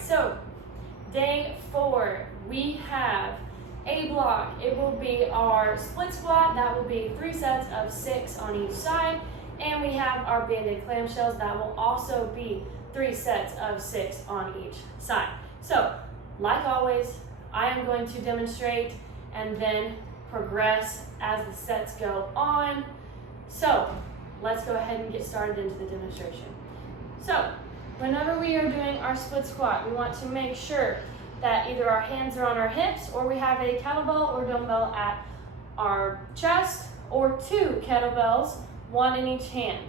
so day 4, we have A block. It will be our split squat. That will be 3 sets of 6 on each side. And we have our banded clamshells. That will also be 3 sets of 6 on each side. So, like always, I am going to demonstrate and then progress as the sets go on. So, let's go ahead and get started into the demonstration. So, whenever we are doing our split squat, we want to make sure that either our hands are on our hips or we have a kettlebell or dumbbell at our chest, or 2 kettlebells, 1 in each hand.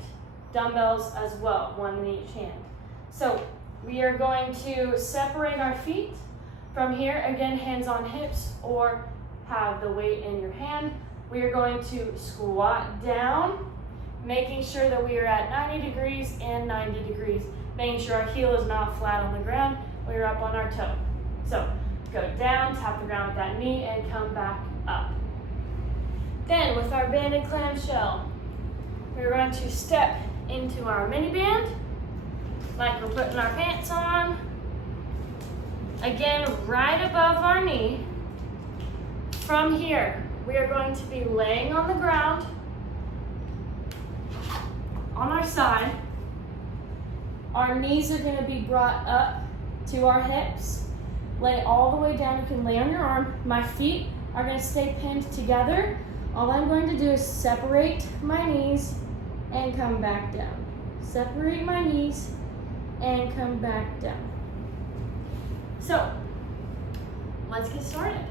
Dumbbells as well, 1 in each hand. So we are going to separate our feet from here. Again, hands on hips or have the weight in your hand. We are going to squat down, making sure that we are at 90 degrees and 90 degrees, making sure our heel is not flat on the ground. We are up on our toe. So go down, tap the ground with that knee, and come back up. Then with our banded clamshell, we're going to step into our mini band, like we're putting our pants on. Again, right above our knee. From here, we are going to be laying on the ground, on our side. Our knees are going to be brought up to our hips. Lay all the way down. You can lay on your arm. My feet are going to stay pinned together. All I'm going to do is separate my knees and come back down. Separate my knees and come back down. So, let's get started.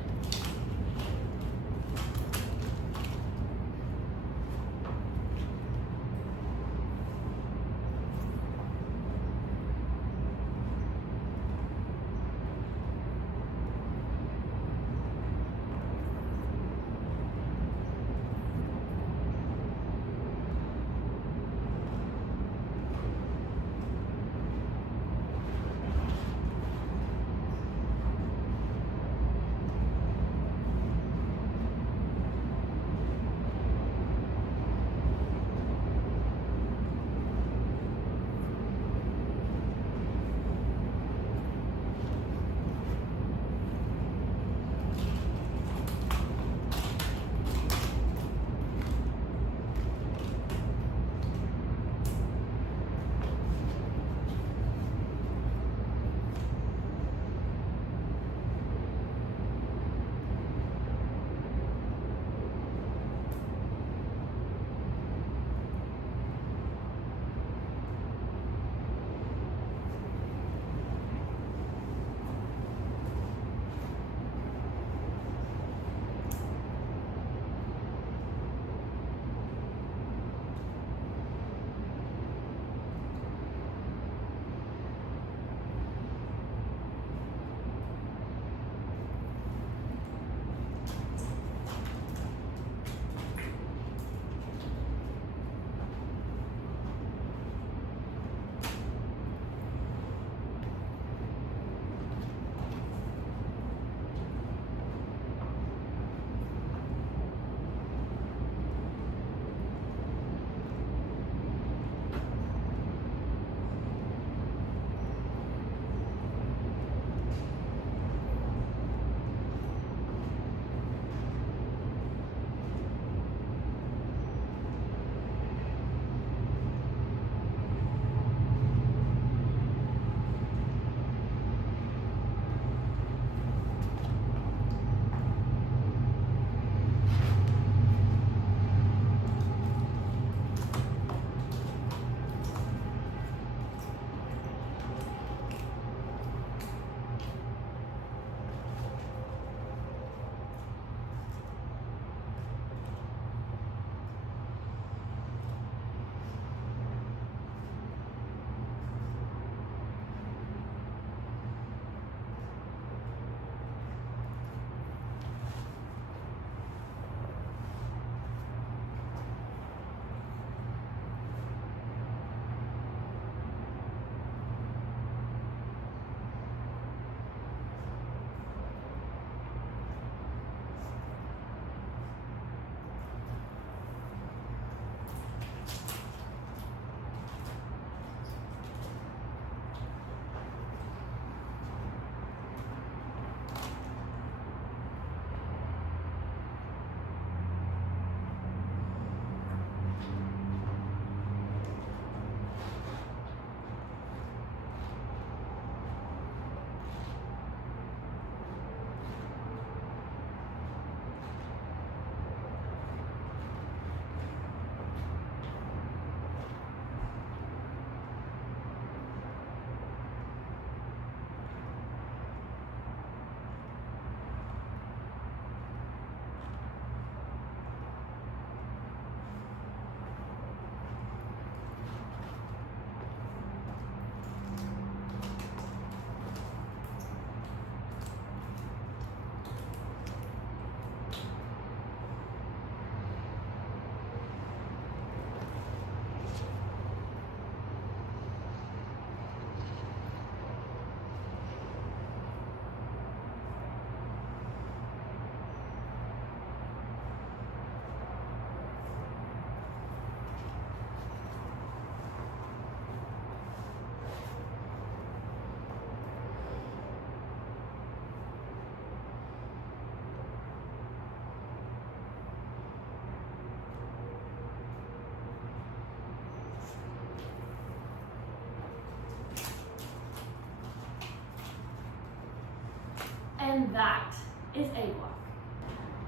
and that is A block.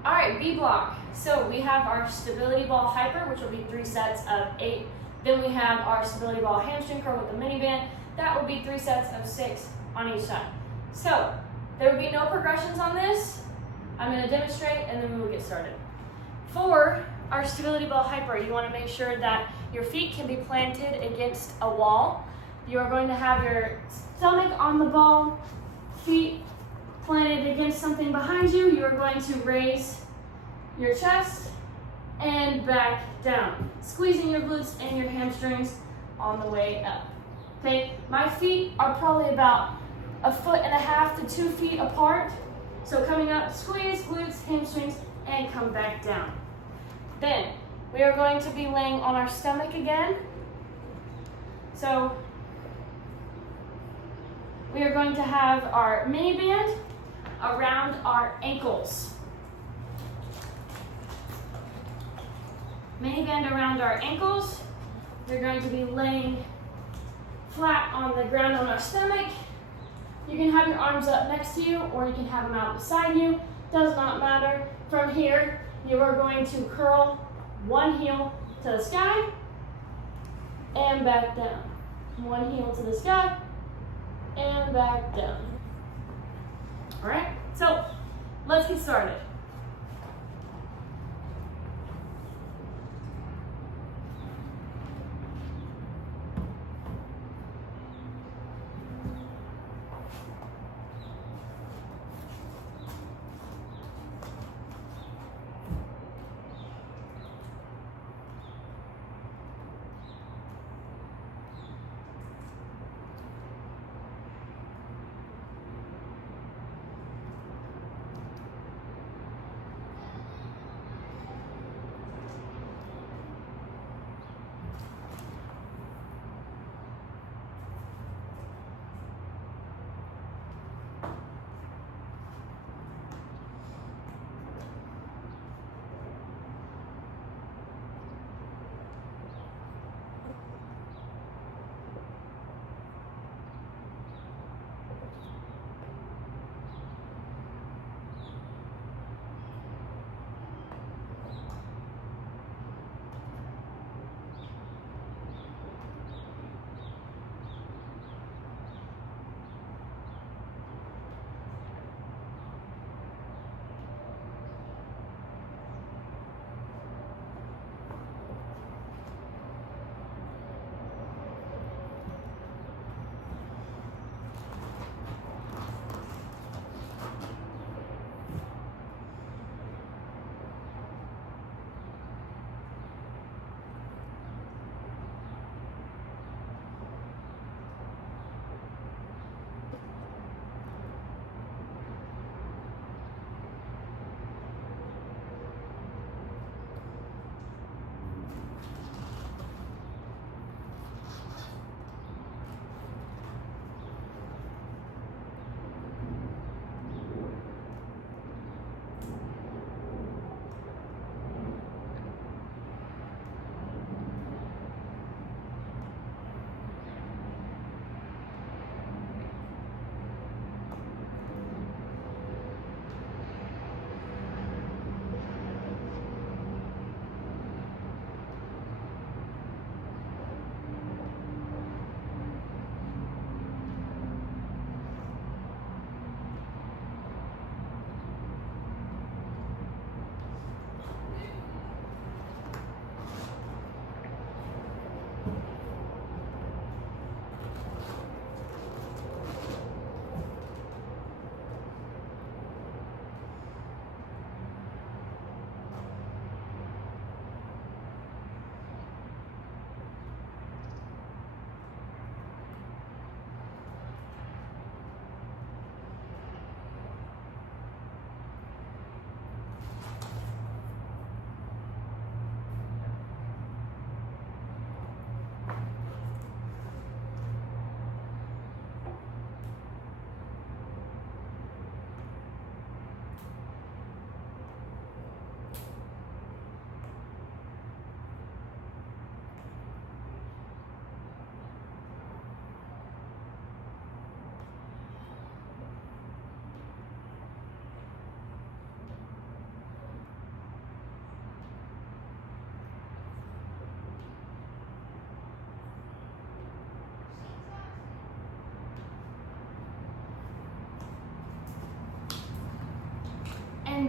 All right, B block. So we have our stability ball hyper, which will be 3 sets of 8. Then we have our stability ball hamstring curl with the mini band. That will be 3 sets of 6 on each side. So there will be no progressions on this. I'm going to demonstrate and then we will get started. For our stability ball hyper, you want to make sure that your feet can be planted against a wall. You are going to have your stomach on the ball, feet planted against something behind you. You are going to raise your chest and back down, squeezing your glutes and your hamstrings on the way up. Okay, my feet are probably about 1.5 to 2 feet apart. So coming up, squeeze, glutes, hamstrings, and come back down. Then we are going to be laying on our stomach again. So we are going to have our mini band around our ankles. Mini band around our ankles. We're going to be laying flat on the ground on our stomach. You can have your arms up next to you or you can have them out beside you. Does not matter. From here, you are going to curl one heel to the sky and back down. One heel to the sky and back down. All right, so let's get started.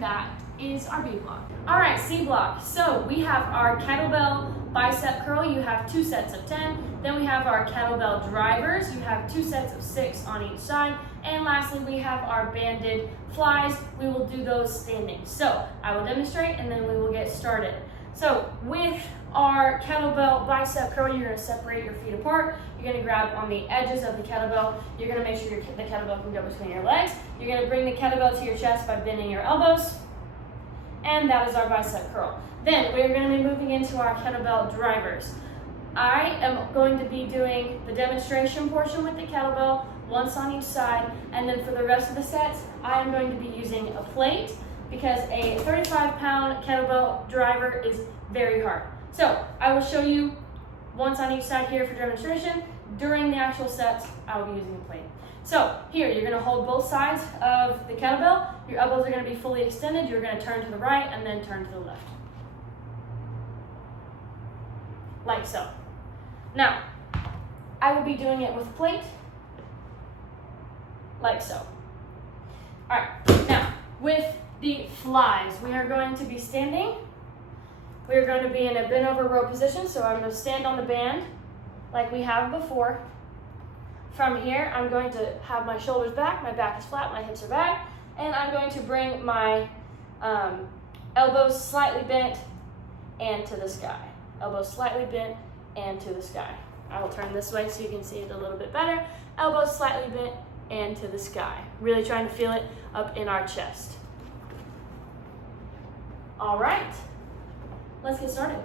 that is our B block. All right, C block. So we have our kettlebell bicep curl. You have 2 sets of 10. Then we have our kettlebell drivers. You have 2 sets of 6 on each side. And lastly, we have our banded flies. We will do those standing. So I will demonstrate and then we will get started. So with our kettlebell bicep curl, you're going to separate your feet apart. You're going to grab on the edges of the kettlebell. You're going to make sure the kettlebell can go between your legs. You're going to bring the kettlebell to your chest by bending your elbows. And that is our bicep curl. Then we're going to be moving into our kettlebell drivers. I am going to be doing the demonstration portion with the kettlebell, once on each side, and then for the rest of the sets, I am going to be using a plate because a 35-pound kettlebell driver is very hard. So I will show you once on each side here for demonstration. During the actual sets, I will be using a plate. So here, you're going to hold both sides of the kettlebell. Your elbows are going to be fully extended. You're going to turn to the right and then turn to the left. Like so. Now, I will be doing it with a plate. Like so. All right, now with the flies, we are going to be standing. We are going to be in a bent over row position. So I'm going to stand on the band like we have before. From here, I'm going to have my shoulders back, my back is flat, my hips are back, and I'm going to bring my elbows slightly bent and to the sky. Elbows slightly bent and to the sky. I will turn this way so you can see it a little bit better. Elbows slightly bent and to the sky. Really trying to feel it up in our chest. All right, let's get started.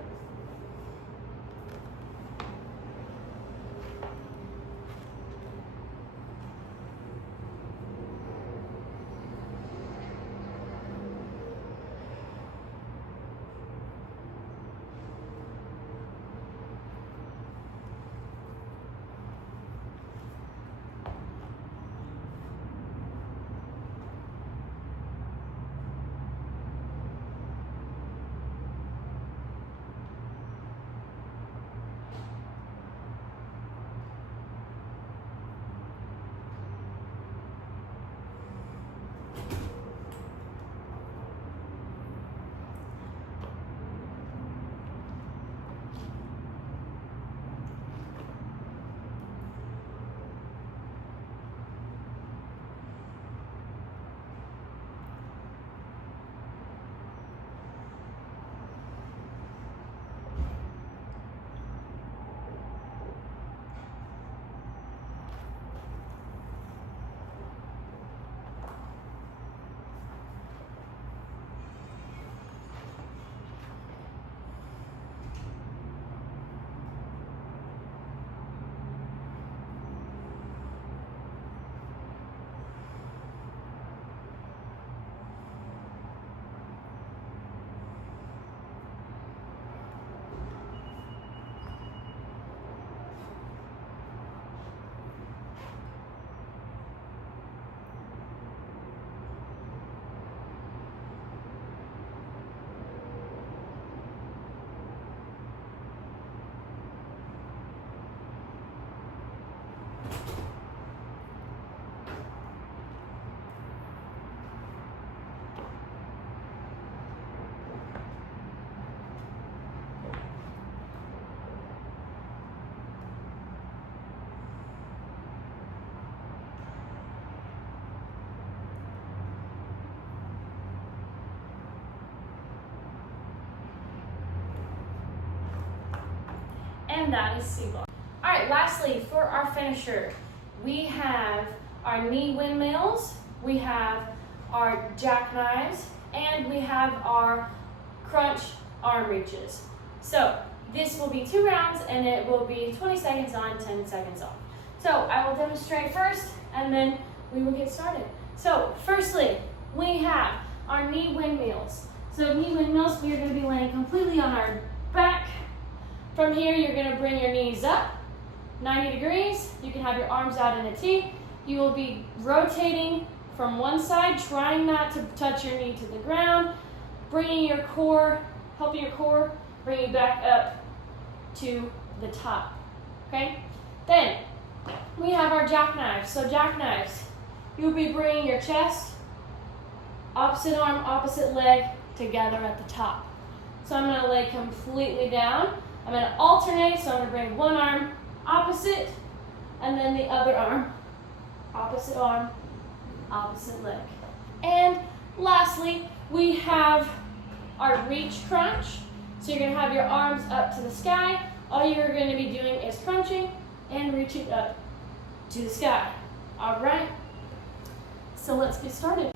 And that is C block. All right, lastly, for our finisher, we have our knee windmills, we have our jackknives, and we have our crunch arm reaches. So this will be 2 rounds and it will be 20 seconds on, 10 seconds off. So I will demonstrate first and then we will get started. So firstly, we have our knee windmills. So knee windmills, we are going to be laying completely on our back. From here, you're going to bring your knees up 90 degrees. You can have your arms out in a T. You will be rotating from one side, trying not to touch your knee to the ground, bringing your core, helping your core bring you back up to the top. Okay? Then we have our jackknives. So jackknives, you'll be bringing your chest opposite arm, opposite leg together at the top. So I'm going to lay completely down. I'm going to alternate, so I'm going to bring one arm opposite, and then the other arm, opposite leg. And lastly, we have our reach crunch. So you're going to have your arms up to the sky. All you're going to be doing is crunching and reaching up to the sky. All right, so let's get started.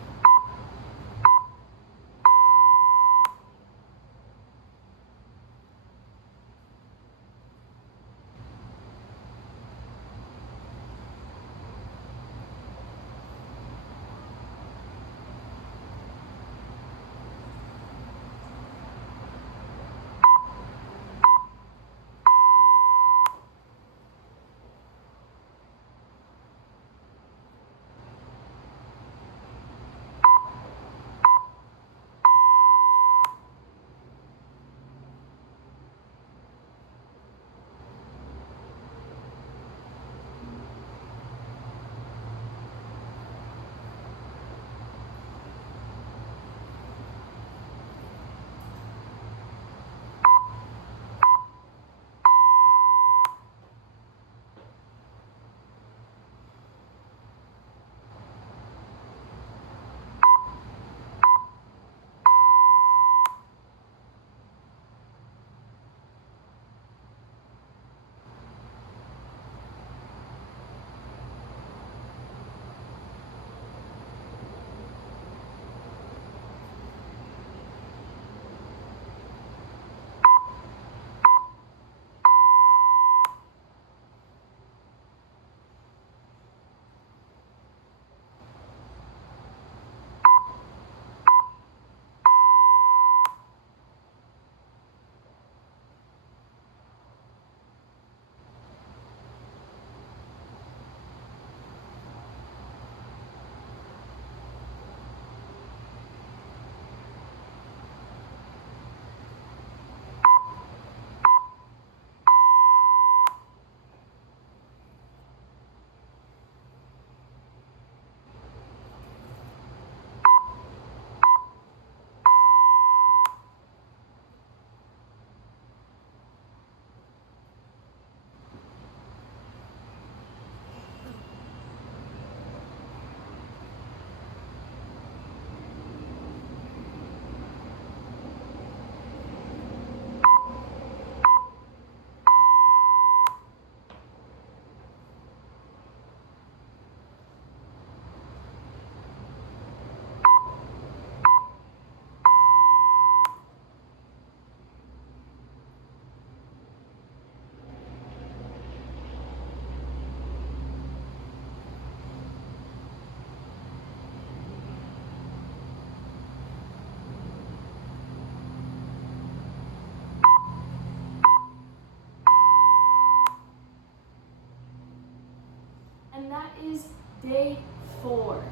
And that is day 4.